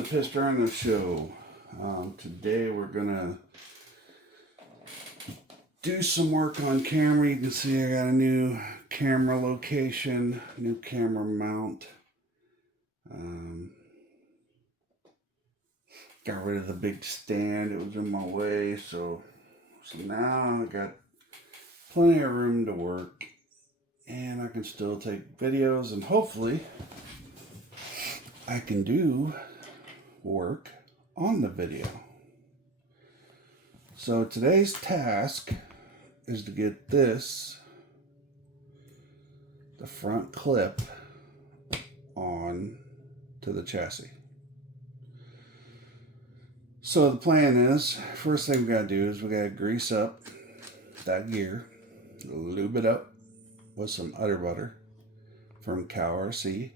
the Pissed Rhino Show. Today we're gonna do some work on camera. You can see I got a new camera location, new camera mount. Got rid of the big stand, it was in my way, so now I got plenty of room to work, and I can still take videos, and hopefully I can do work on the video. So today's task is to get the front clip on to the chassis. So the plan is, first thing we gotta do is we gotta grease up that gear, lube it up with some udder butter from Cow RC.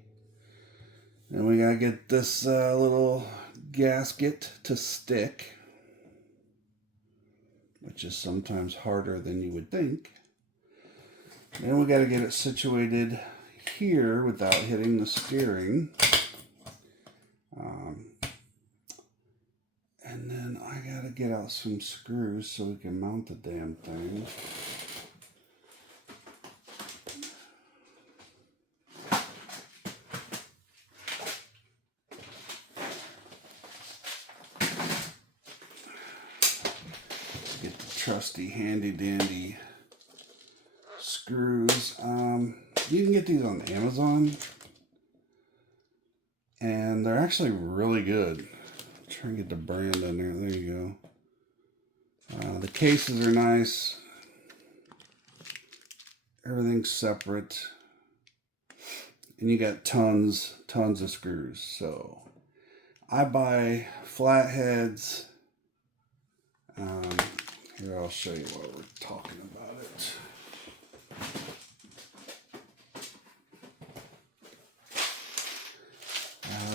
And we gotta get this little gasket to stick, which is sometimes harder than you would think. Then we gotta get it situated here without hitting the steering. And then I gotta get out some screws so we can mount the damn thing. Get the trusty handy dandy screws. You can get these on Amazon, and they're actually really good. Try and get the brand in there. There you go. The cases are nice. Everything's separate, and you got tons of screws. So I buy flatheads. Here, I'll show you while we're talking about it.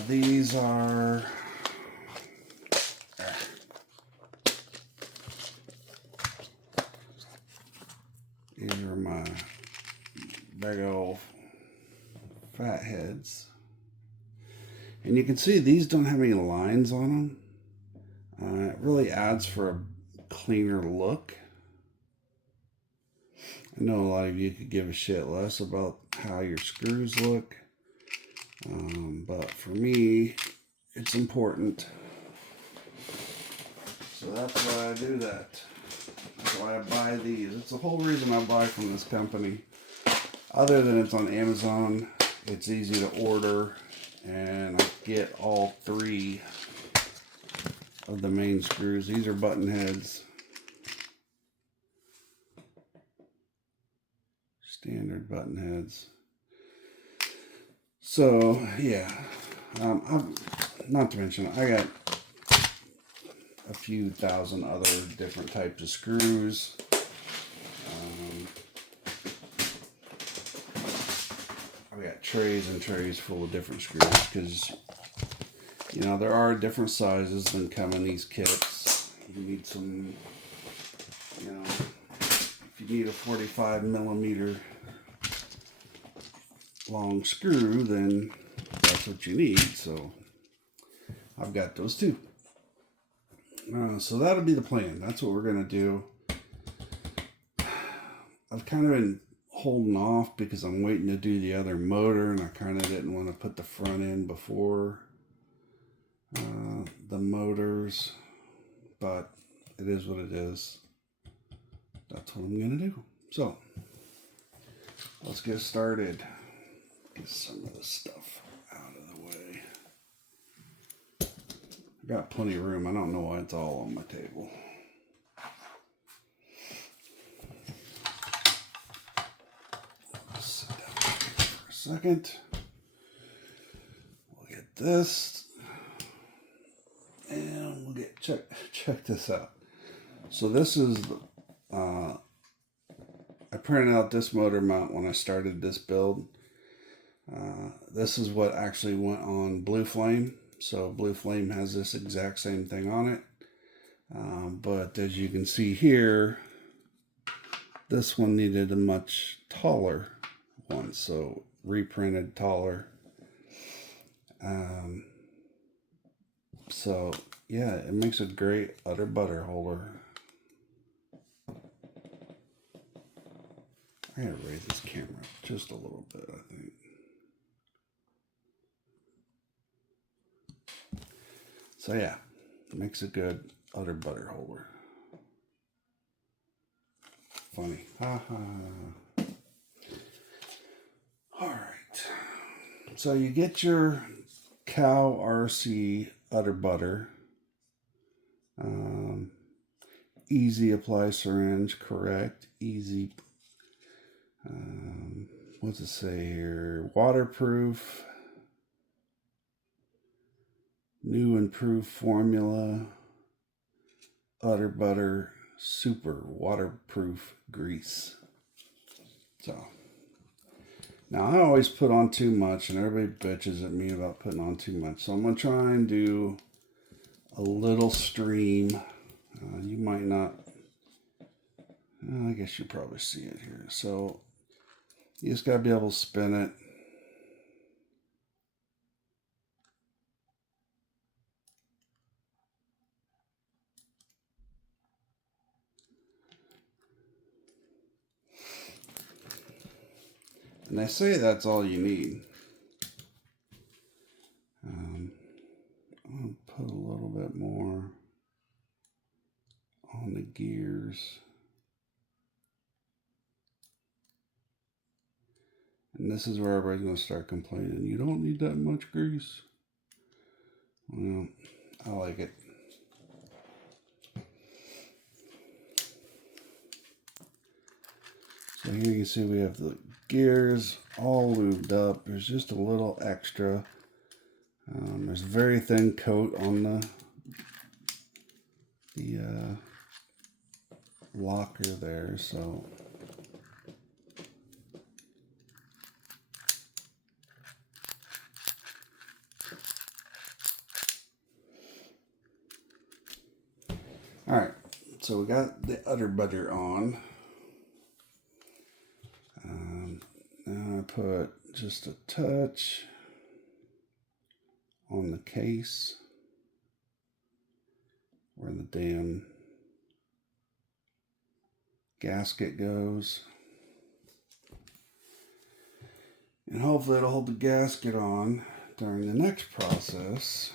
These are my big old fat heads, and you can see these don't have any lines on them. It really adds for a cleaner look. I know a lot of you could give a shit less about how your screws look, but for me it's important, so that's why I do that. That's why I buy these. It's the whole reason I buy from this company. Other than it's on Amazon, it's easy to order, and I get all three of the main screws. These are button heads. Standard button heads. So, yeah. Not to mention, I got a few thousand other different types of screws. I got trays and trays full of different screws because, you know, there are different sizes than come in these kits. You need some, you know, if you need a 45 millimeter long screw, then that's what you need. So I've got those too. So that'll be the plan. That's what we're going to do. I've kind of been holding off because I'm waiting to do the other motor, and I kind of didn't want to put the front in before the motors, but it is what it is. That's what I'm going to do. So let's get started. Get some of this stuff out of the way. Got plenty of room. I don't know why it's all on my table. Sit down for a second. We'll get this, and we'll get check this out. So this is I printed out this motor mount when I started this build. This is what actually went on Blue Flame. So Blue Flame has this exact same thing on it. But as you can see here, this one needed a much taller one. So reprinted taller. So yeah, it makes a great udder butter holder. I gotta raise this camera just a little bit, I think. So yeah, it makes a good udder butter holder. Funny. Ha ha. Alright. So you get your cow RC udder butter. Easy apply syringe, correct. Easy. What's it say here? Waterproof. New improved formula. Udder butter. Super waterproof grease. So. Now, I always put on too much, and everybody bitches at me about putting on too much. So I'm going to try and do a little stream. You might not. I guess you probably see it here. So you just got to be able to spin it. And they say that's all you need. I'll put a little bit more on the gears. And this is where everybody's going to start complaining. You don't need that much grease. Well, I like it. So here you can see we have the gears all lubed up. There's just a little extra. There's a very thin coat on the locker there, so all right. So we got the udder butter on. Now I put just a touch on the case where the damn gasket goes. And hopefully it'll hold the gasket on during the next process.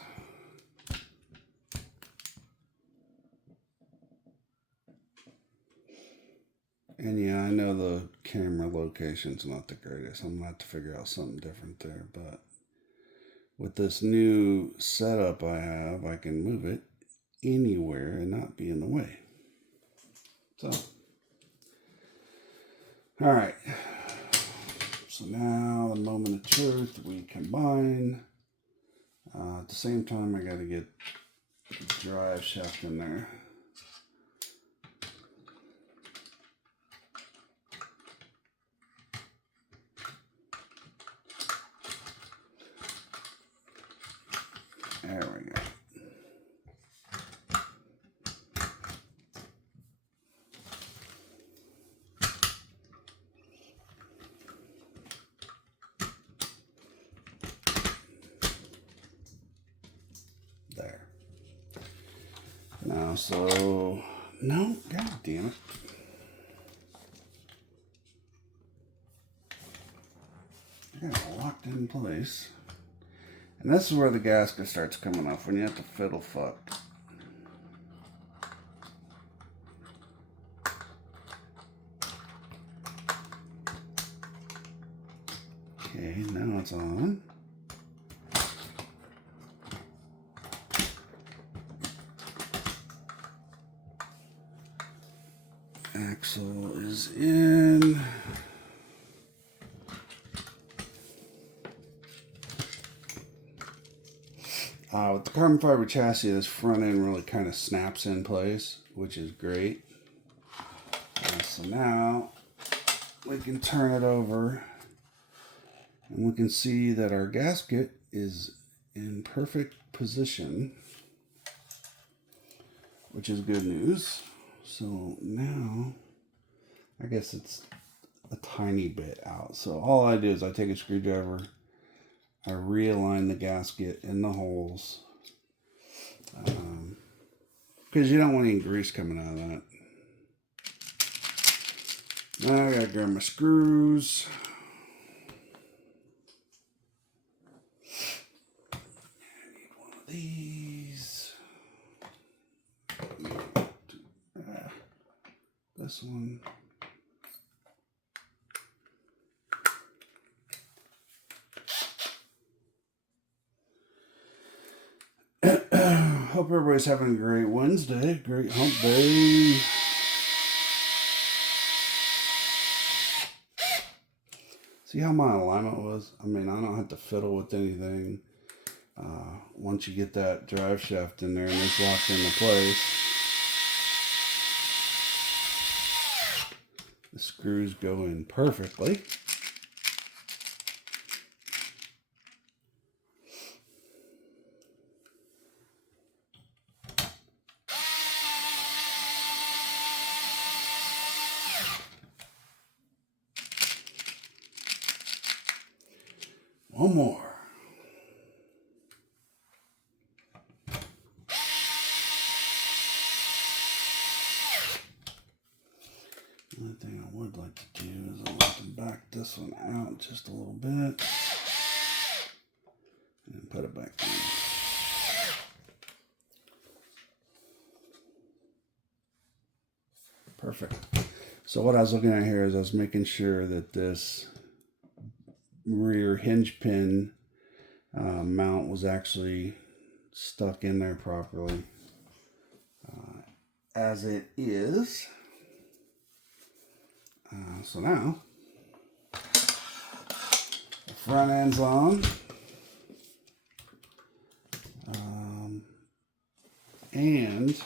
And yeah, I know the camera location's not the greatest. I'm going to have to figure out something different there. But with this new setup I have, I can move it anywhere and not be in the way. So, all right. So now the moment of truth, we combine. At the same time, I got to get the drive shaft in there. There we go. There. Now, so, no, god damn it. I got it locked in place. And this is where the gasket starts coming off, when you have to fiddle fuck. Okay, now it's on. Axle is in. With the carbon fiber chassis, this front end really kind of snaps in place, which is great. So now we can turn it over and we can see that our gasket is in perfect position, which is good news. So now, I guess it's a tiny bit out. So all I do is I take a screwdriver, I realign the gasket in the holes, Because you don't want any grease coming out of that. Now I gotta grab my screws. I need one of these. This one. Hope everybody's having a great Wednesday, great hump day. See how my alignment was? I mean, I don't have to fiddle with anything. Once you get that drive shaft in there and it's locked into place, the screws go in perfectly. One more. The only thing I would like to do is I'd like to back this one out just a little bit and put it back in. Perfect. So what I was looking at here is I was making sure that this rear hinge pin mount was actually stuck in there properly. As it is. So now the front end's on. And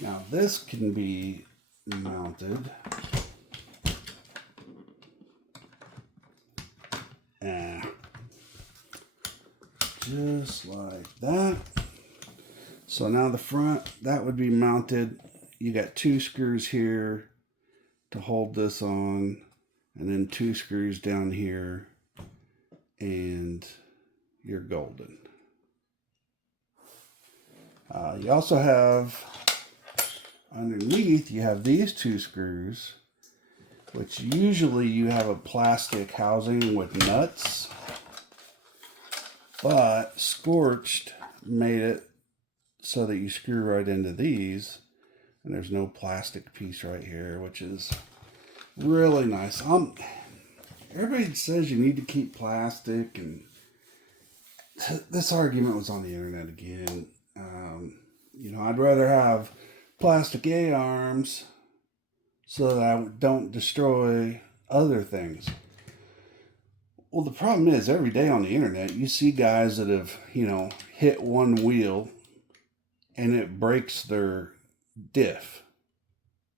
now this can be mounted just like that. So now the front, that would be mounted. You got 2 screws here to hold this on, and then 2 screws down here, and you're golden. You also have underneath, you have these 2 screws, which usually you have a plastic housing with nuts, but Scorched made it so that you screw right into these, and there's no plastic piece right here, which is really nice. Everybody says you need to keep plastic, and this argument was on the internet again. You know, I'd rather have plastic A-arms so that I don't destroy other things. Well, the problem is every day on the internet, you see guys that have, you know, hit one wheel and it breaks their diff.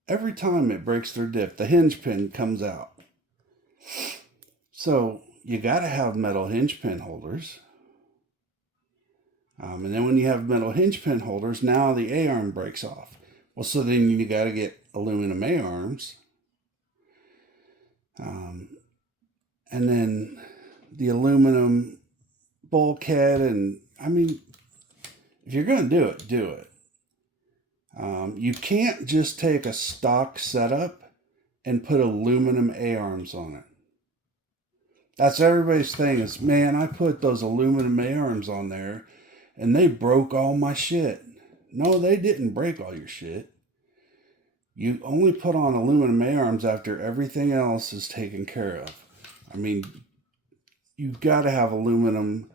Every time it breaks their diff, the hinge pin comes out. So you got to have metal hinge pin holders. And then when you have metal hinge pin holders, now the A-arm breaks off. Well, so then you got to get aluminum A-arms. And then the aluminum bulkhead. And I mean, if you're going to do it, do it. You can't just take a stock setup and put aluminum A-arms on it. That's everybody's thing is, man, I put those aluminum A-arms on there and they broke all my shit. No, they didn't break all your shit. You only put on aluminum A-arms after everything else is taken care of. I mean, you've got to have aluminum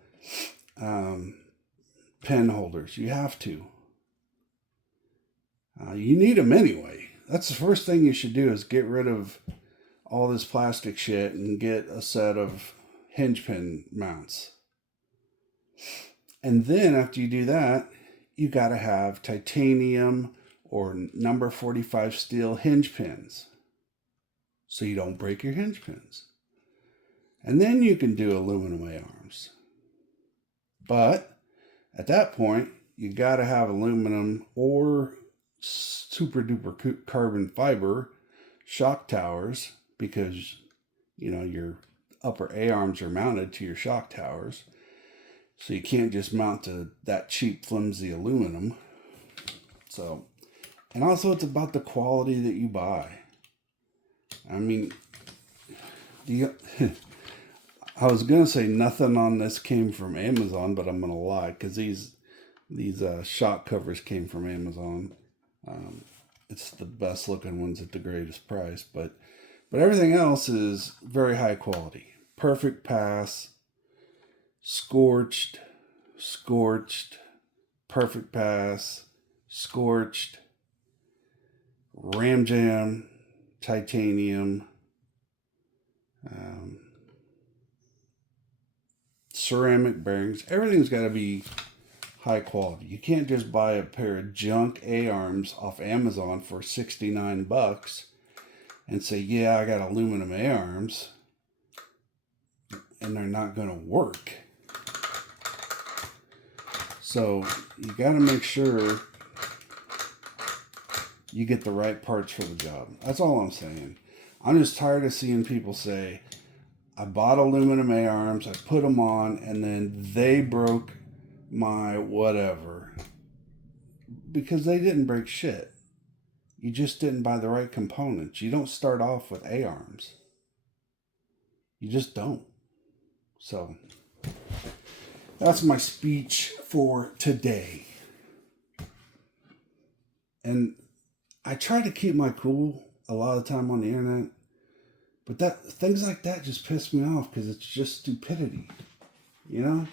pen holders. You have to. You need them anyway. That's the first thing you should do is get rid of all this plastic shit and get a set of hinge pin mounts. And then after you do that, you got to have titanium or number 45 steel hinge pins so you don't break your hinge pins. And then you can do aluminum A-arms. But at that point, you got to have aluminum or super duper carbon fiber shock towers because, you know, your upper A-arms are mounted to your shock towers. So you can't just mount to that cheap, flimsy aluminum. So, and also it's about the quality that you buy. I mean, I was gonna say nothing on this came from Amazon, but I'm gonna lie, because these shock covers came from Amazon. It's the best looking ones at the greatest price, but everything else is very high quality. Perfect pass, scorched, perfect pass, scorched, ram jam, titanium, ceramic bearings. Everything's got to be high quality. You can't just buy a pair of junk A-arms off Amazon for $69 and say, yeah, I got aluminum A-arms, and they're not going to work. So you got to make sure you get the right parts for the job. That's all I'm saying. I'm just tired of seeing people say, I bought aluminum A-arms, I put them on, and then they broke my whatever. Because they didn't break shit. You just didn't buy the right components. You don't start off with A-arms. You just don't. So, that's my speech for today. And I try to keep my cool a lot of the time on the internet. But things like that just piss me off because it's just stupidity. You know?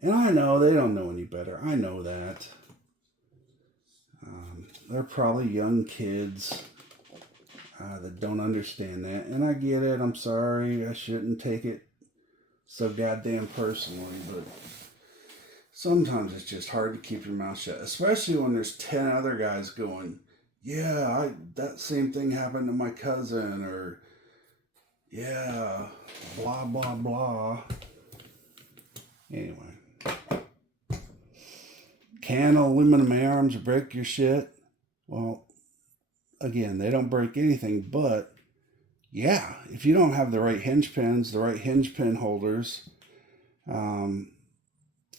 And I know they don't know any better. I know that. They're probably young kids that don't understand that. And I get it. I'm sorry. I shouldn't take it so goddamn personally. But sometimes it's just hard to keep your mouth shut. Especially when there's 10 other guys going, yeah, that same thing happened to my cousin. Or, yeah, blah, blah, blah. Anyway. Can aluminum A-arms break your shit? Well, again, they don't break anything, but yeah, if you don't have the right hinge pins, the right hinge pin holders, front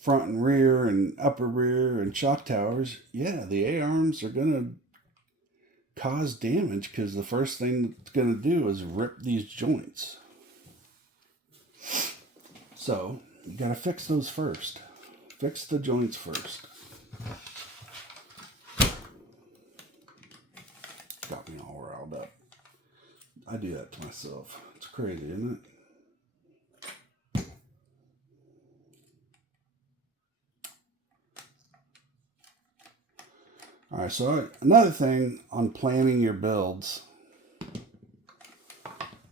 and rear and upper rear and shock towers, yeah, the A-arms are going to cause damage because the first thing it's going to do is rip these joints. So, you got to fix those first. Fix the joints first. Got me all riled up. I do that to myself. It's crazy, isn't it? All right, so another thing on planning your builds.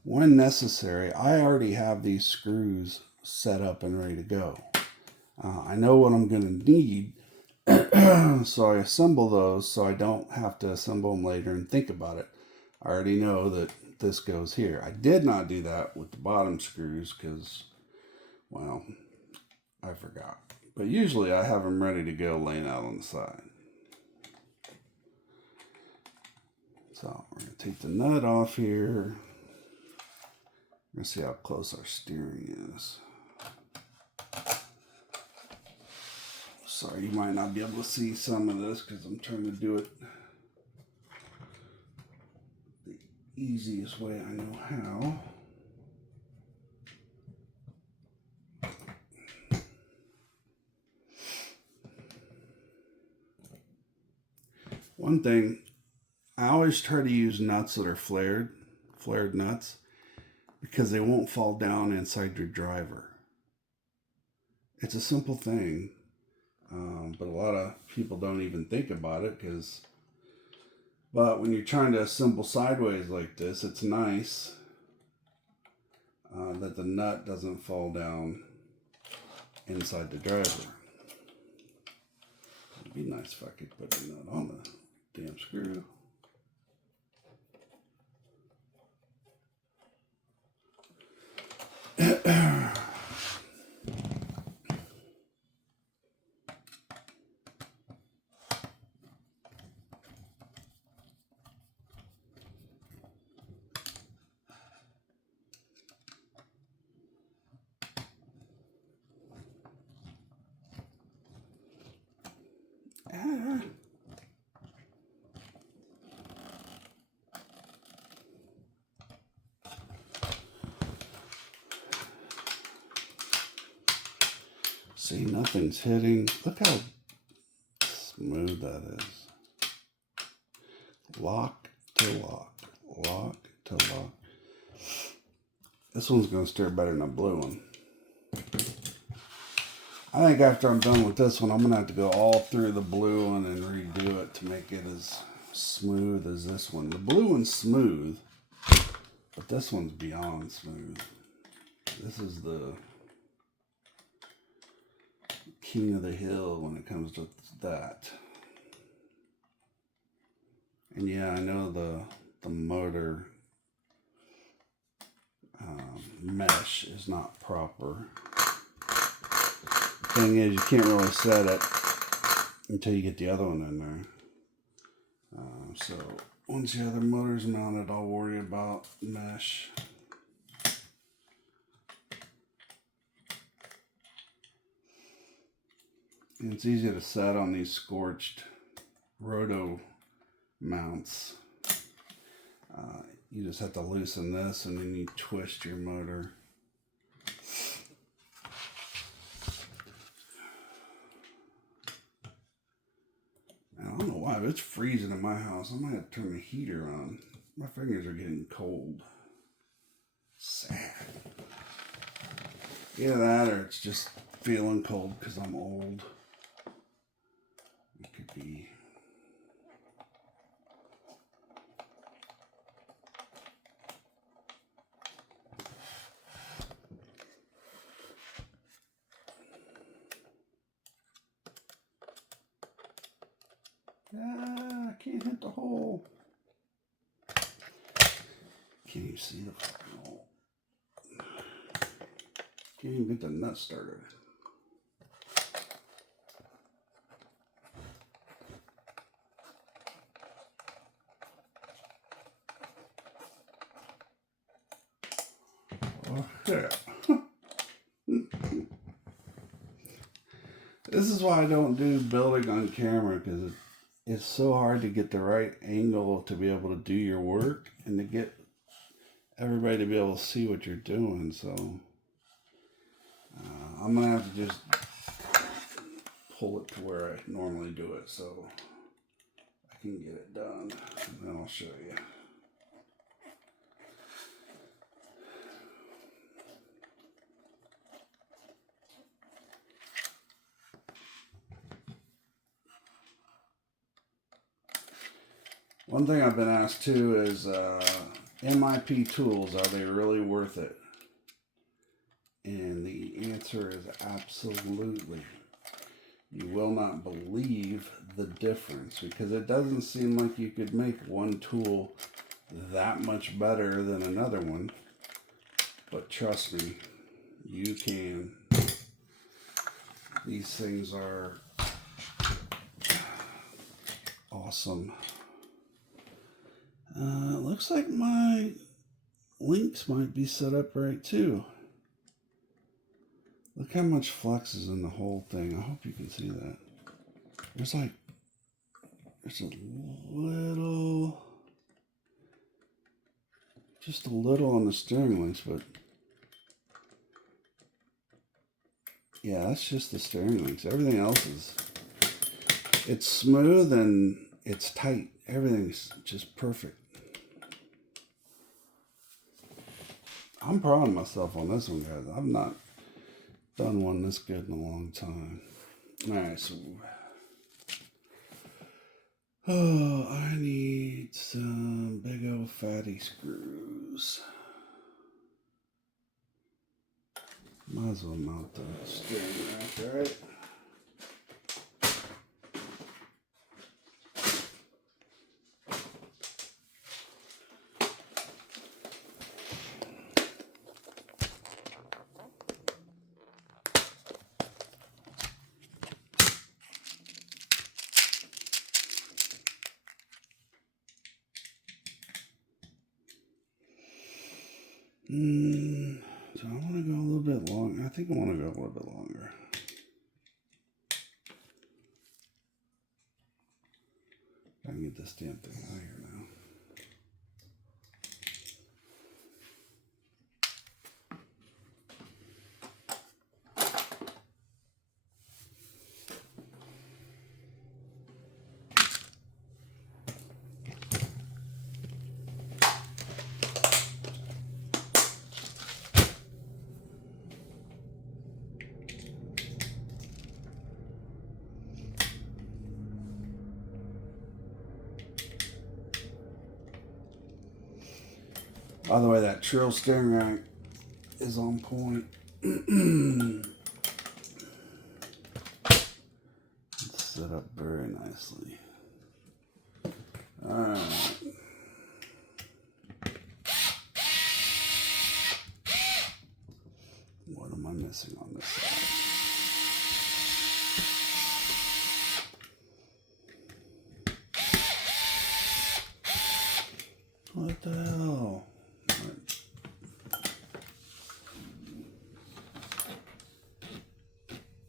When necessary, I already have these screws set up and ready to go. I know what I'm going to need, so I assemble those so I don't have to assemble them later and think about it. I already know that this goes here. I did not do that with the bottom screws because, well, I forgot. But usually I have them ready to go laying out on the side. So we're going to take the nut off here. We're going to see how close our steering is. Sorry, you might not be able to see some of this because I'm trying to do it the easiest way I know how. One thing, I always try to use nuts that are flared nuts, because they won't fall down inside your driver. It's a simple thing. But a lot of people don't even think about it but when you're trying to assemble sideways like this, it's nice that the nut doesn't fall down inside the driver. It'd be nice if I could put the nut on the damn screw. See, nothing's hitting. Look how smooth that is. Lock to lock. Lock to lock. This one's going to stir better than a blue one. I think after I'm done with this one, I'm going to have to go all through the blue one and redo it to make it as smooth as this one. The blue one's smooth, but this one's beyond smooth. This is the king of the hill when it comes to that. And yeah, I know the motor mesh is not proper. Thing is, you can't really set it until you get the other one in there. So once the other motor's mounted, I'll worry about mesh. And it's easy to set on these scorched roto mounts. You just have to loosen this and then you twist your motor. And I don't know why, but it's freezing in my house. I might have to turn the heater on. My fingers are getting cold. Sad. Either that or it's just feeling cold because I'm old. It could be. Ah, I can't hit the hole. Can't even see the fucking hole. Can't even get the nut started. Oh, yeah. This is why I don't do building on camera, because it's so hard to get the right angle to be able to do your work and to get everybody to be able to see what you're doing. So I'm going to have to just pull it to where I normally do it so I can get it done. And then I'll show you. One thing I've been asked too is MIP tools, are they really worth it? And the answer is absolutely. You will not believe the difference, because it doesn't seem like you could make one tool that much better than another one. But trust me, you can. These things are awesome. Looks like my links might be set up right too. Look how much flex is in the whole thing. I hope you can see that. There's a little, just a little on the steering links, but yeah, that's just the steering links. Everything else is, it's smooth and it's tight. Everything's just perfect. I'm proud of myself on this one, guys. I've not done one this good in a long time. Alright, so I need some big old fatty screws. Might as well mount the steering rack, right? So I want to go a little bit long. I think I want to go a little bit longer. I can get this damn thing out of here now. By the way, that Trill steering rack is on point. It's set up very nicely. Alright. What am I missing on this side? What the hell?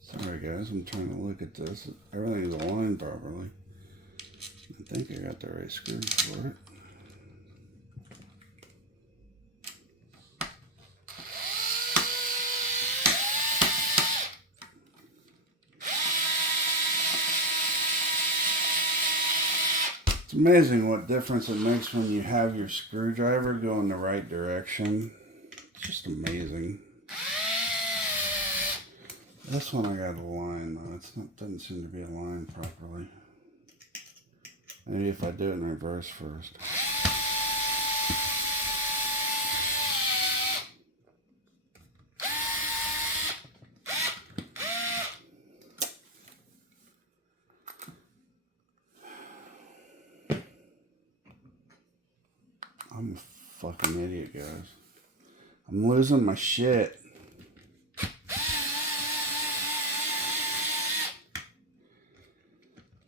Sorry guys, I'm trying to look at this. Everything is aligned properly. I think I got the right screws for it. It's amazing what difference it makes when you have your screwdriver go in the right direction. It's just amazing. This one I got aligned though. It's not, doesn't seem to be aligned properly. Maybe if I do it in reverse first. I'm a fucking idiot, guys. I'm losing my shit.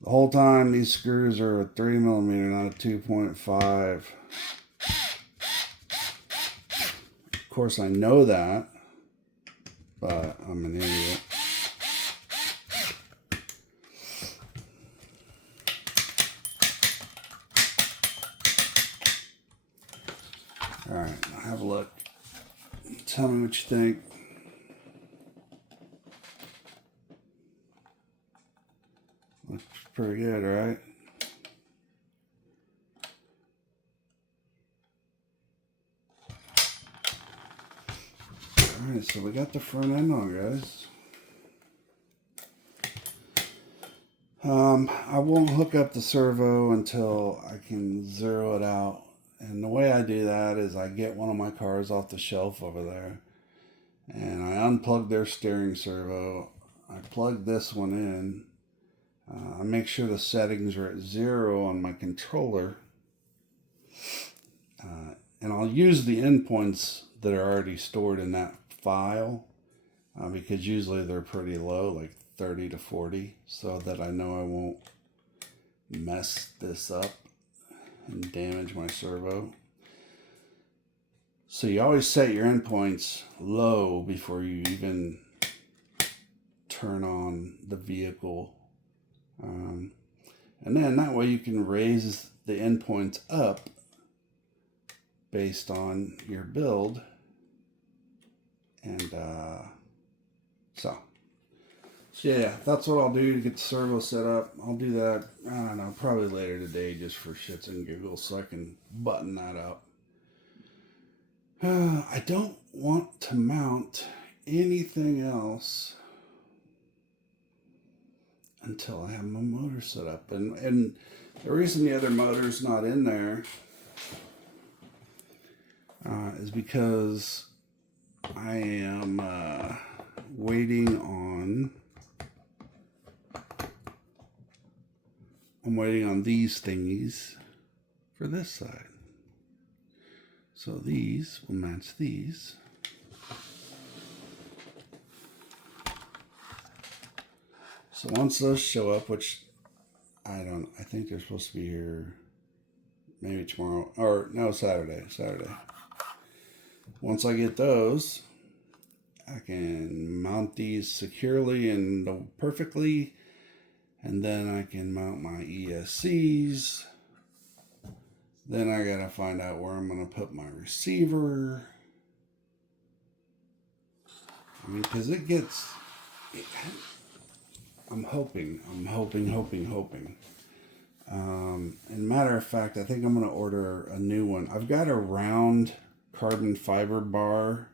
The whole time these screws are a 3mm, not a 2.5. Of course I know that, but I'm an idiot. Alright, have a look. Tell me what you think. Looks pretty good, right? Alright, so we got the front end on, guys. I won't hook up the servo until I can zero it out. And the way I do that is I get one of my cars off the shelf over there and I unplug their steering servo. I plug this one in. I make sure the settings are at 0 on my controller. And I'll use the endpoints that are already stored in that file because usually they're pretty low, like 30 to 40, so that I know I won't mess this up and damage my servo. So you always set your endpoints low before you even turn on the vehicle. And then that way you can raise the endpoints up based on your build. And so yeah, that's what I'll do to get the servo set up. I'll do that, I don't know, probably later today just for shits and giggles so I can button that up. I don't want to mount anything else until I have my motor set up. And the reason the other motor's not in there is because I am waiting on these thingies for this side. So these will match these. So once those show up, which I think they're supposed to be here maybe tomorrow, or no, Saturday. Once I get those, I can mount these securely and perfectly, and then I can mount my ESCs. Then I gotta find out where I'm gonna put my receiver. I mean, because it gets, I'm hoping. And matter of fact, I think I'm gonna order a new one. I've got a round carbon fiber bar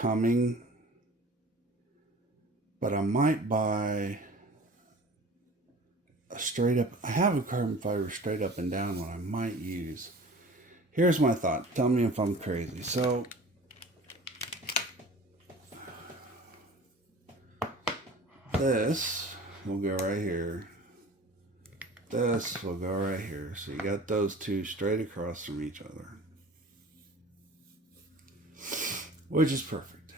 coming, but I might buy a straight up, I have a carbon fiber straight up and down one I might use. here's my thought. Tell me if I'm crazy. So this will go right here. This will go right here. So you got those two straight across from each other, which is perfect.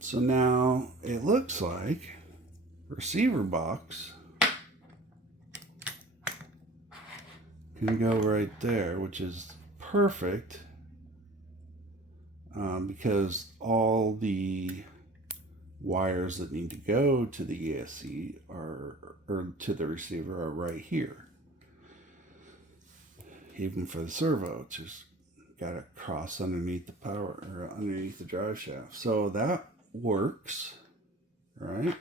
So now it looks like receiver box can go right there, which is perfect because all the wires that need to go to the ESC or to the receiver are right here. Even for the servo, it's just got to cross underneath the power or underneath the drive shaft. So that works, right?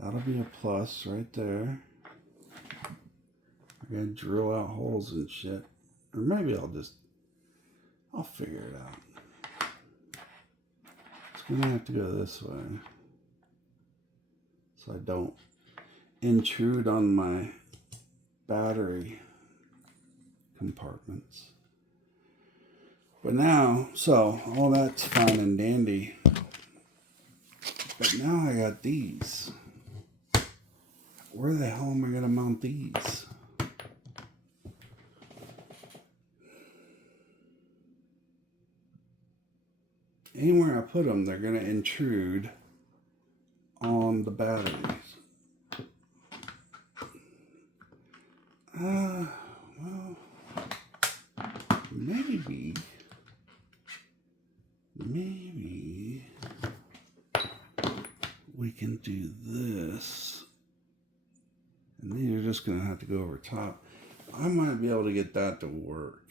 That'll be a plus right there. I gotta drill out holes and shit. Or maybe I'll figure it out. It's gonna have to go this way, so I don't intrude on my battery compartments. But now, so all that's fine and dandy. But now I got these. Where the hell am I gonna mount these? Anywhere I put them, they're gonna intrude on the batteries. Well, maybe we can do this. And these are just gonna have to go over top. I might be able to get that to work.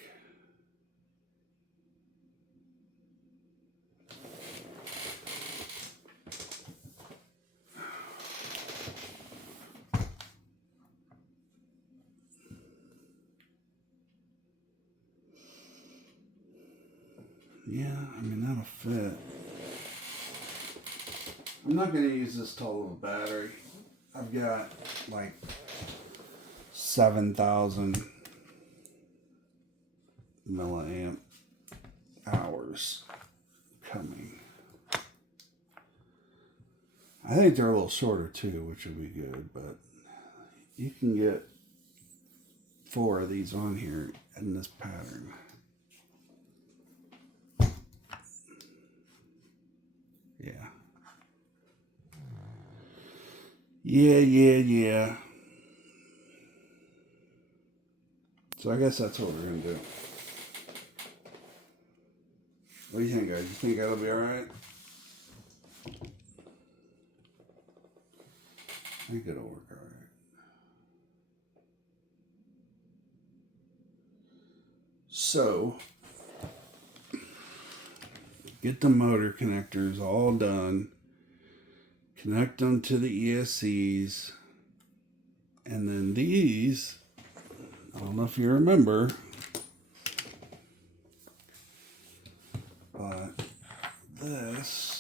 Yeah, I mean, that'll fit. I'm not going to use this tall of a battery. I've got like 7,000 milliamp hours coming. I think they're a little shorter too, which would be good, but you can get 4 of these on here in this pattern. Yeah. So I guess that's what we're going to do. What do you think, guys? You think that'll be alright? I think it'll work alright. So, get the motor connectors all done. Connect them to the ESCs. And then these, I don't know if you remember, but this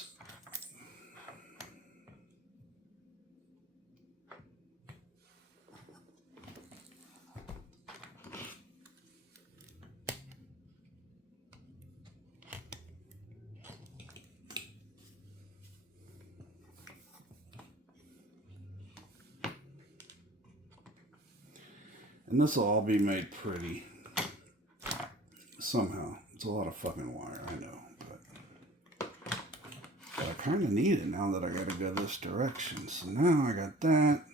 and this will all be made pretty somehow. It's a lot of fucking wire, I know, but I kind of need it now that I got to go this direction. So now I got that,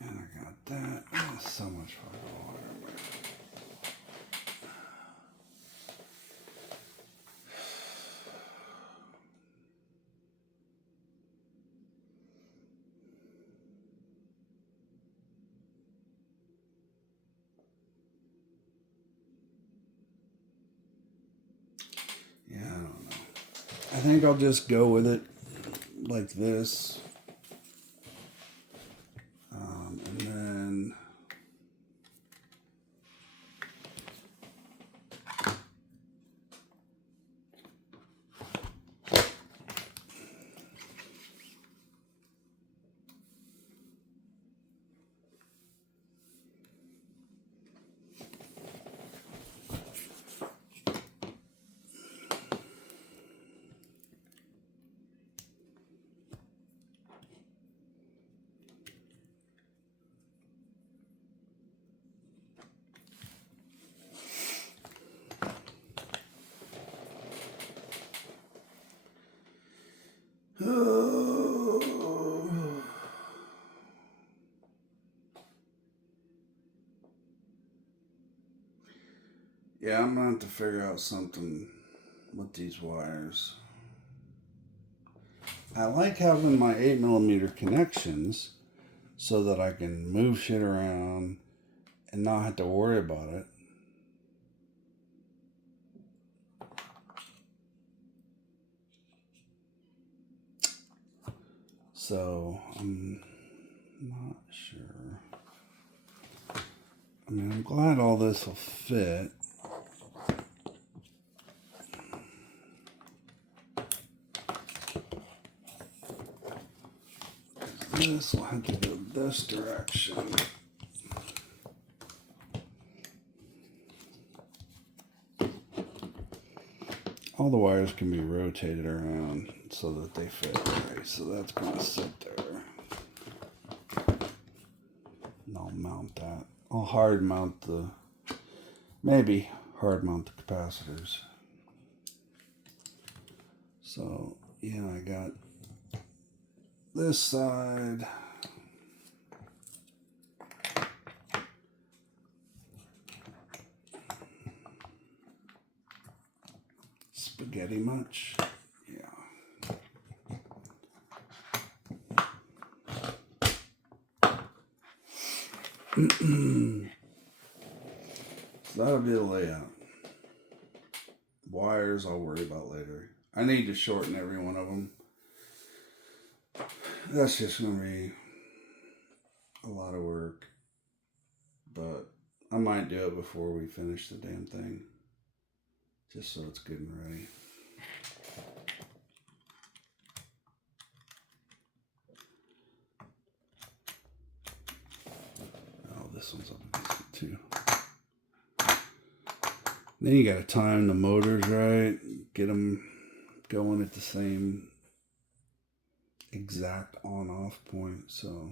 and I got that. Oh, so much fucking wire. Yeah, I don't know. I think I'll just go with it like this. And then Yeah, I'm gonna have to figure out something with these wires. I like having my 8mm connections so that I can move shit around and not have to worry about it. So I'm not sure. I mean, I'm glad all this will fit. This will have to go this direction. All the wires can be rotated around so that they fit right. So that's going to sit there. And I'll mount that. I'll hard mount maybe hard mount the capacitors. So, yeah, I got this side. Spaghetti much? Yeah. So that'll be the layout. Wires I'll worry about later. I need to shorten every one of them. That's just going to be a lot of work. But I might do it before we finish the damn thing. Just so it's good and ready. Oh, this one's up against it too. Then you got to time the motors right. Get them going at the same exact on-off point. So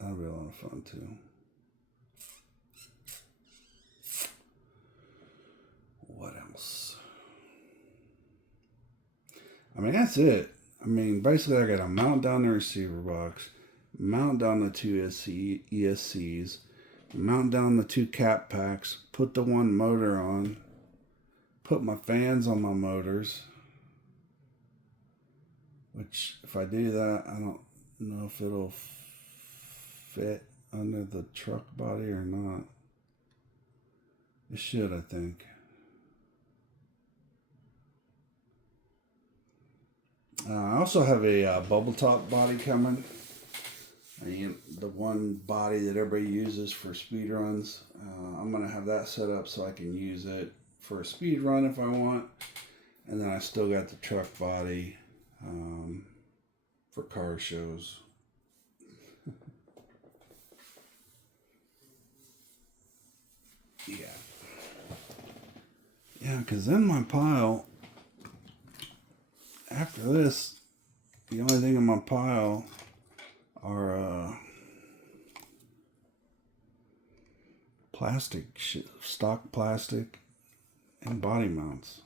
that'll be a lot of fun too. What else? I mean, that's it. I mean, basically I got to mount down the receiver box, mount down the two ESCs, mount down the two cap packs, put the one motor on, put my fans on my motors, which if I do that, I don't know if it'll fit under the truck body or not. It should, I think. I also have a bubble top body coming. The one body that everybody uses for speed runs. I'm going to have that set up so I can use it for a speed run if I want. And then I still got the truck body for car shows. Yeah. Yeah, because then my pile, after this, the only thing in my pile are plastic, stock plastic, and body mounts.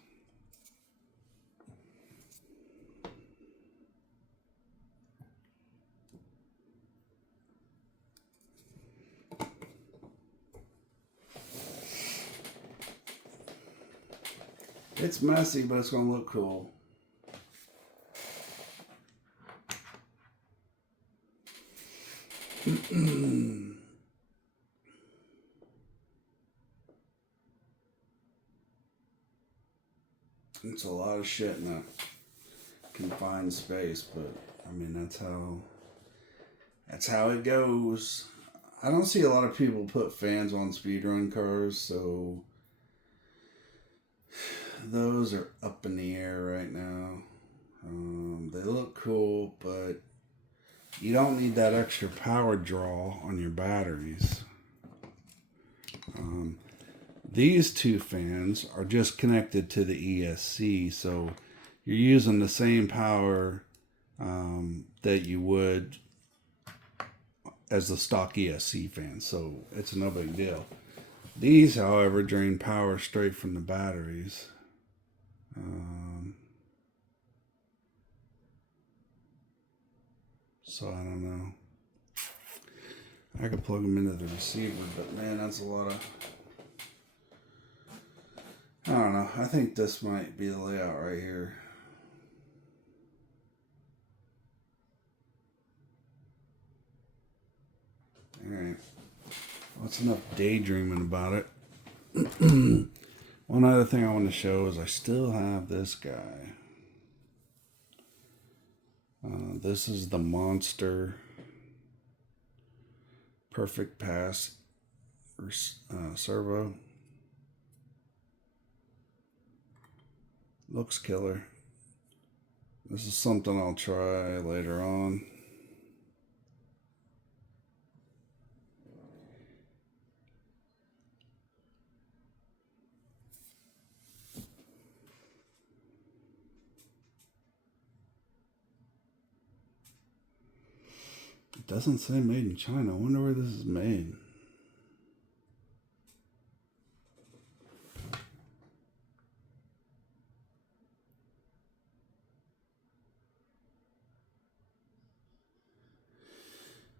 It's messy, but it's going to look cool. It's a lot of shit in a confined space, but I mean that's how it goes. I don't see a lot of people put fans on speedrun cars, so those are up in the air right now. They look cool, but you don't need that extra power draw on your batteries. These two fans are just connected to the ESC, so you're using the same power that you would as the stock ESC fan, so it's no big deal. These, however, drain power straight from the batteries. So I don't know. I could plug them into the receiver, but man, that's a lot of I don't know. I think this might be the layout right here. Alright. Well, that's enough daydreaming about it. One other thing I want to show is I still have this guy. This is the Monster Perfect Pass servo. Looks killer. This is something I'll try later on. It doesn't say made in China. I wonder where this is made.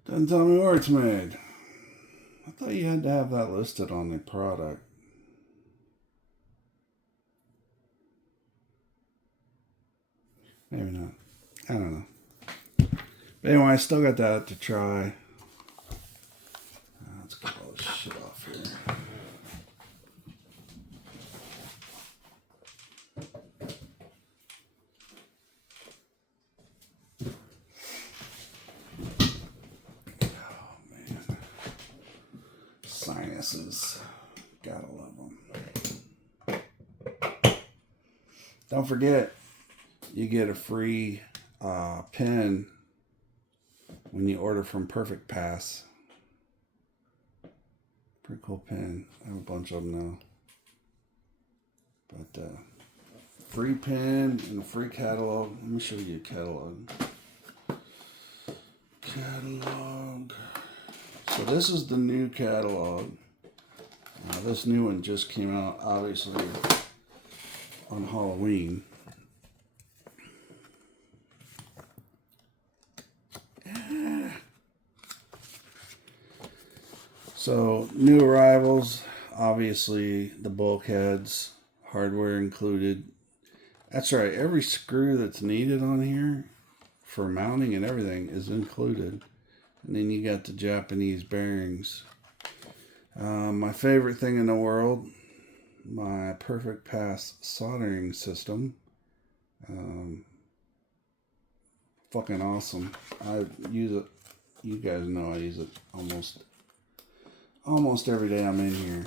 Doesn't tell me where it's made. I thought you had to have that listed on the product. Maybe not. I don't know. But anyway, I still got that to try. Let's get all this shit off here. Oh, man. Sinuses. Gotta love them. Don't forget, you get a free pen when you order from Perfect Pass. Pretty cool pen. I have a bunch of them now. But free pen and a free catalog. Let me show you a catalog. Catalog. So this is the new catalog. This new one just came out, obviously, on Halloween. So, new arrivals, obviously the bulkheads, hardware included. That's right, every screw that's needed on here for mounting and everything is included. And then you got the Japanese bearings. My favorite thing in the world, my Perfect Pass soldering system. Fucking awesome. I use it, you guys know I use it almost every day I'm in here.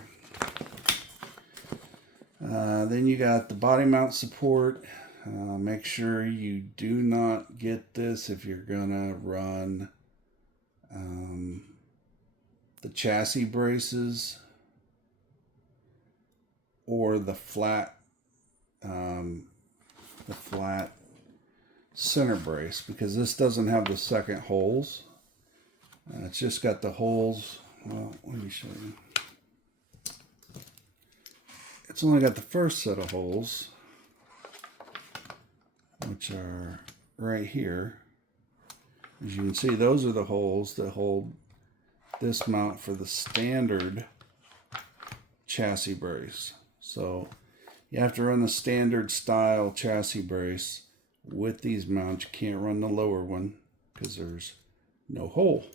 Then you got the body mount support. Make sure you do not get this if you're gonna run the chassis braces or the flat center brace, because this doesn't have the second holes. It's just got the holes. Well, let me show you. It's only got the first set of holes, which are right here. As you can see, those are the holes that hold this mount for the standard chassis brace. So you have to run the standard style chassis brace with these mounts. You can't run the lower one because there's no hole.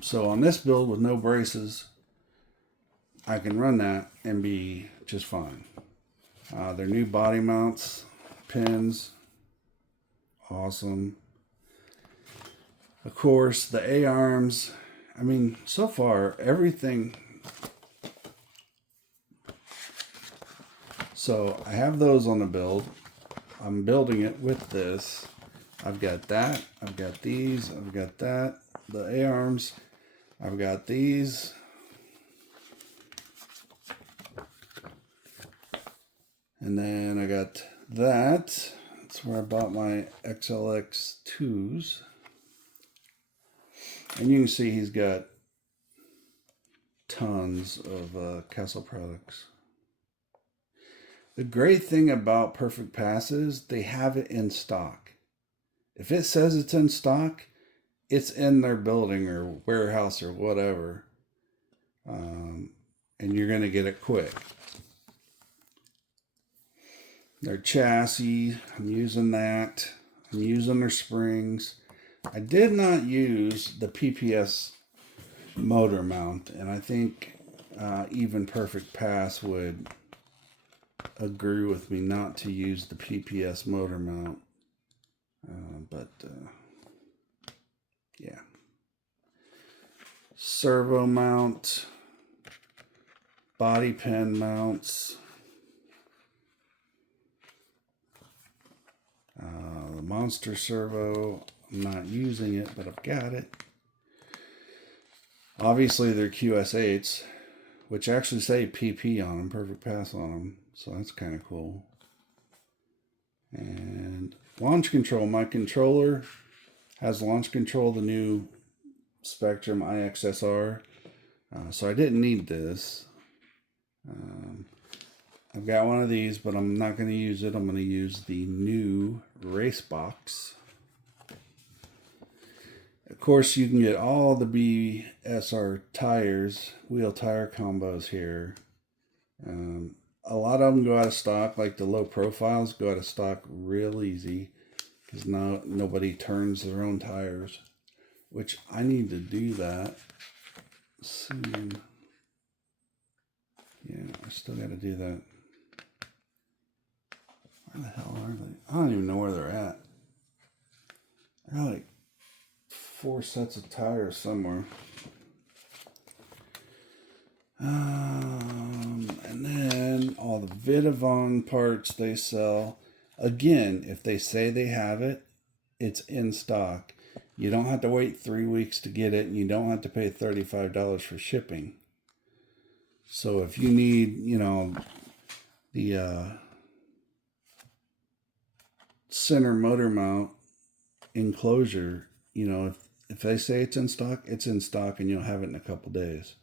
So on this build with no braces, I can run that and be just fine. Their new body mounts, pins, awesome. Of course, the A-arms. I mean, so far, everything. So I have those on the build. I'm building it with this. I've got that. I've got these. I've got that. The A-arms. I've got these. And then I got that. That's where I bought my XLX2s. And you can see he's got tons of Castle products. The great thing about Perfect Pass is they have it in stock. If it says it's in stock, it's in their building or warehouse or whatever. And you're going to get it quick. Their chassis, I'm using that. I'm using their springs. I did not use the PPS motor mount, and I think even Perfect Pass would agree with me not to use the PPS motor mount. Yeah. Servo mount, body pin mounts, the Monster servo. I'm not using it, but I've got it. Obviously, they're QS8s, which actually say PP on them, Perfect Pass on them, so that's kind of cool. And launch control. My controller has launch control, the new Spectrum IXSR, so I didn't need this. I've got one of these, but I'm not going to use it. I'm going to use the new race box. Of course, you can get all the BSR tires, wheel tire combos here. A lot of them go out of stock, like the low profiles go out of stock real easy because now nobody turns their own tires, which I need to do that soon. Yeah, I still got to do that. Where the hell are they? I don't even know where they're at. I got like 4 sets of tires somewhere. And then all the Vidavon parts they sell. Again, if they say they have it, it's in stock. You don't have to wait 3 weeks to get it, and you don't have to pay $35 for shipping. So if you need, the center motor mount enclosure, if they say it's in stock, and you'll have it in a couple days.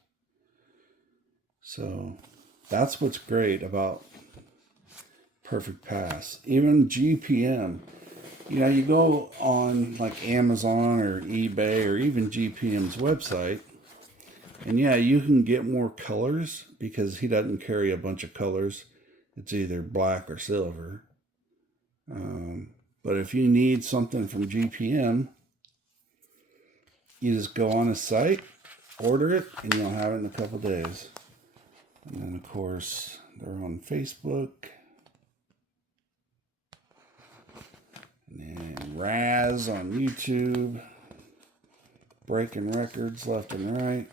So that's what's great about Perfect Pass. Even GPM, you go on like Amazon or eBay or even GPM's website, and yeah, you can get more colors because he doesn't carry a bunch of colors. It's either black or silver. But if you need something from GPM, you just go on his site, order it, and you'll have it in a couple days. And then, of course, they're on Facebook. And then Raz on YouTube. Breaking records left and right.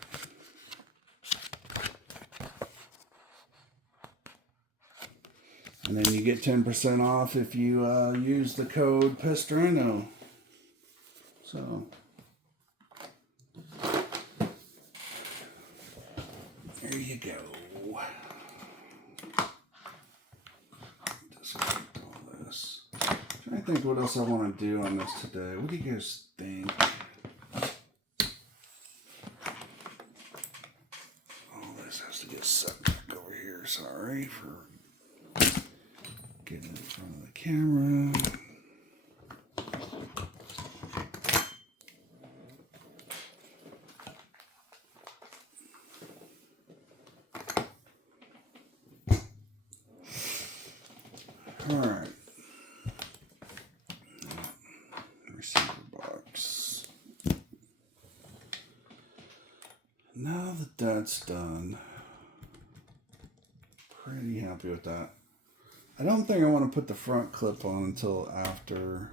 And then you get 10% off if you use the code Rhino. So there you go. Disconnect all this. I'm trying to think what else I want to do on this today. What do you guys think? Oh, this has to get set back over here. Sorry for getting in front of the camera. All right. Receiver box. Now that that's done, pretty happy with that. I don't think I want to put the front clip on until after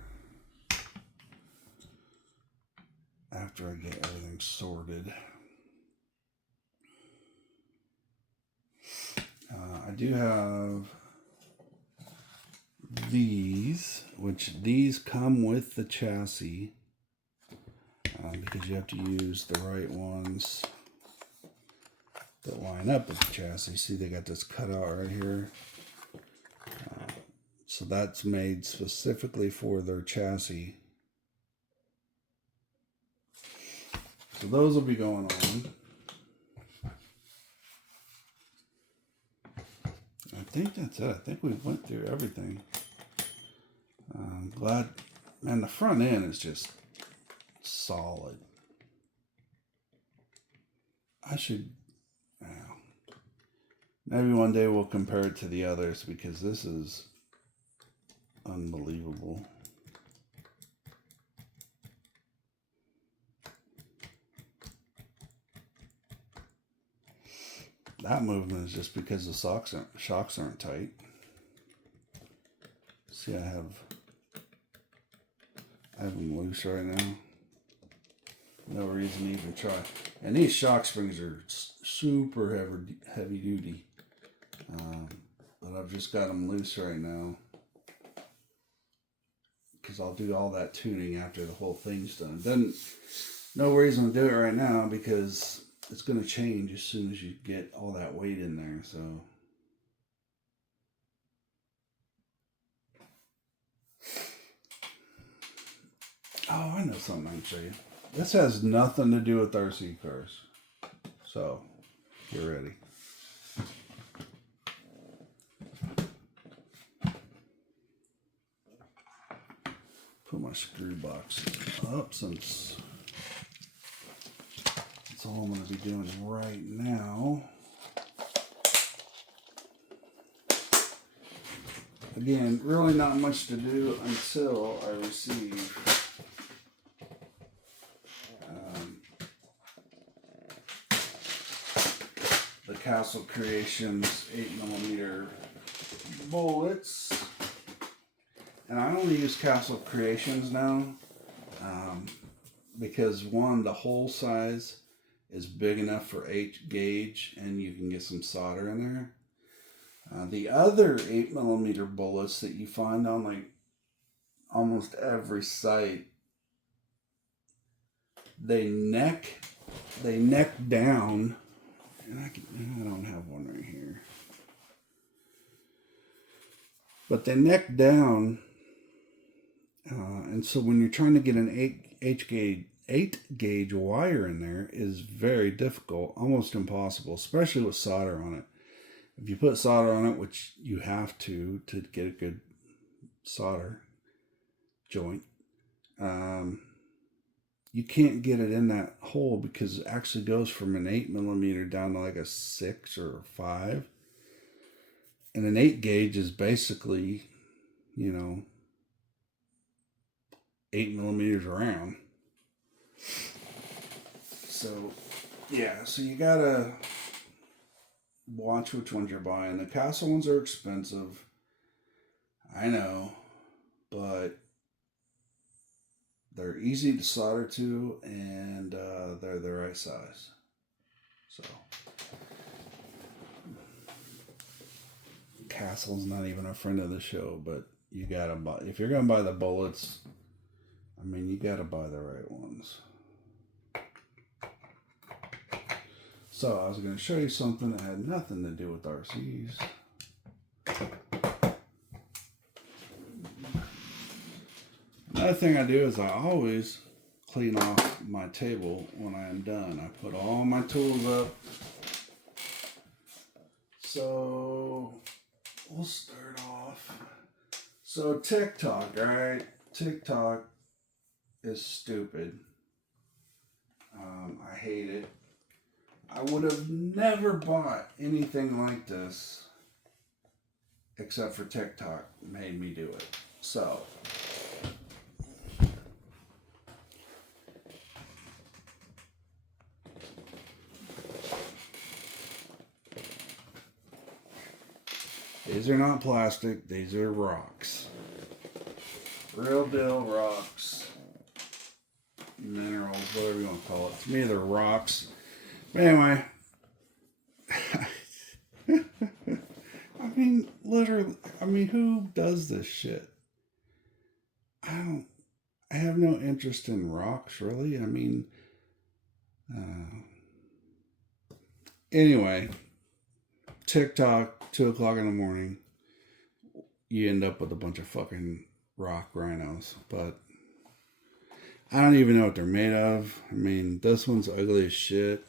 I get everything sorted. I do have these, which these come with the chassis because you have to use the right ones that line up with the chassis. See, they got this cutout right here. So that's made specifically for their chassis. So those will be going on. I think that's it. I think we went through everything. I'm glad. Man, the front end is just solid. I should, maybe one day we'll compare it to the others because this is unbelievable. That movement is just because the shocks aren't tight. See, I have them loose right now. No reason to even try. And these shock springs are super heavy duty. But I've just got them loose right now. Because I'll do all that tuning after the whole thing's done. Then, no reason to do it right now because it's going to change as soon as you get all that weight in there. So, oh, I know something I can show you. This has nothing to do with RC cars. So, get ready. Put my screw box up since that's all I'm going to be doing right now. Again, really not much to do until I receive the Castle Creations 8mm bullets. And I only use Castle Creations now because one, the hole size is big enough for 8 gauge and you can get some solder in there. The other 8mm bullets that you find on like almost every site, they neck down, and I don't have one right here, but they neck down, and so when you're trying to get an 8 gauge wire in there is very difficult, almost impossible, especially with solder on it. If you put solder on it, which you have to get a good solder joint, you can't get it in that hole because it actually goes from an 8mm down to like a 6 or a 5. And an 8 gauge is basically, 8mm around. So, yeah, so you gotta watch which ones you're buying. The Castle ones are expensive, I know, but they're easy to solder to, and they're the right size. So, Castle's not even a friend of the show, but you gotta buy, if you're gonna buy the bullets, you gotta buy the right ones. So I was going to show you something that had nothing to do with RCs. Another thing I do is I always clean off my table when I am done. I put all my tools up. So we'll start off. So TikTok, right? TikTok is stupid. I hate it. I would have never bought anything like this except for TikTok made me do it. So, these are not plastic, these are rocks. Real deal rocks. Minerals, whatever you want to call it. To me, they're rocks. But anyway, literally, who does this shit? I have no interest in rocks, really. Anyway, TikTok, 2 o'clock in the morning, you end up with a bunch of fucking rock rhinos. But I don't even know what they're made of. This one's ugly as shit.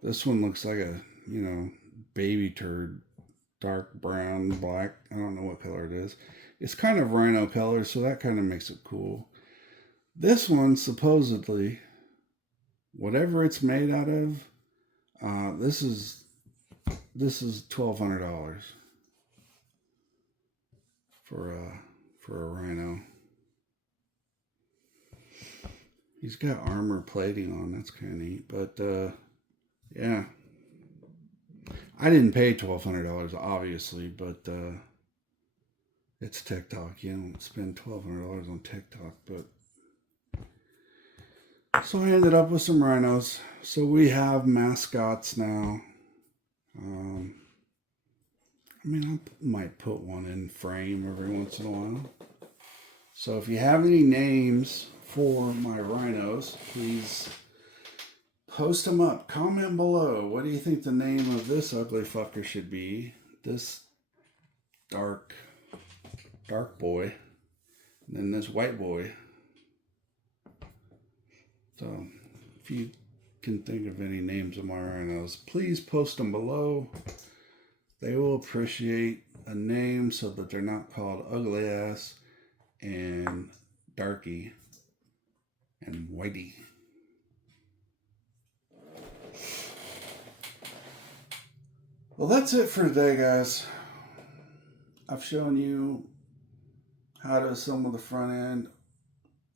This one looks like a, baby turd. Dark brown, black. I don't know what color it is. It's kind of rhino color, so that kind of makes it cool. This one, supposedly, whatever it's made out of, this is $1,200 for a Rhino. He's got armor plating on. That's kind of neat. But yeah, I didn't pay $1,200 obviously, but it's TikTok. You don't spend $1,200 on TikTok. But so I ended up with some Rhinos. So we have mascots now. I mean, I might put one in frame every once in a while. So if you have any names for my Rhinos, please post them up. Comment below. What do you think the name of this ugly fucker should be? This dark boy. And then this white boy. So if you can think of any names of my Rhinos, please post them below. They will appreciate a name so that they're not called ugly ass and darky and whitey. Well, that's it for today, guys. I've shown you how to assemble the front end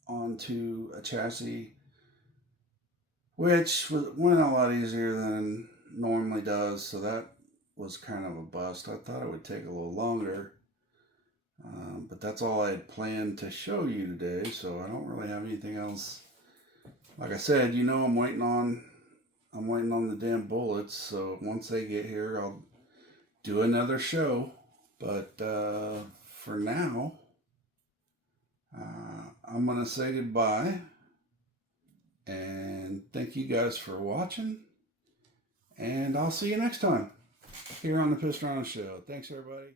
onto a chassis, which went a lot easier than it normally does. So that was kind of a bust. I thought it would take a little longer, but that's all I had planned to show you today. So I don't really have anything else. Like I said, you know, I'm waiting on the damn bullets. So once they get here, I'll do another show. But for now, I'm gonna say goodbye and thank you guys for watching. And I'll see you next time here on the Piston Show. Thanks, everybody.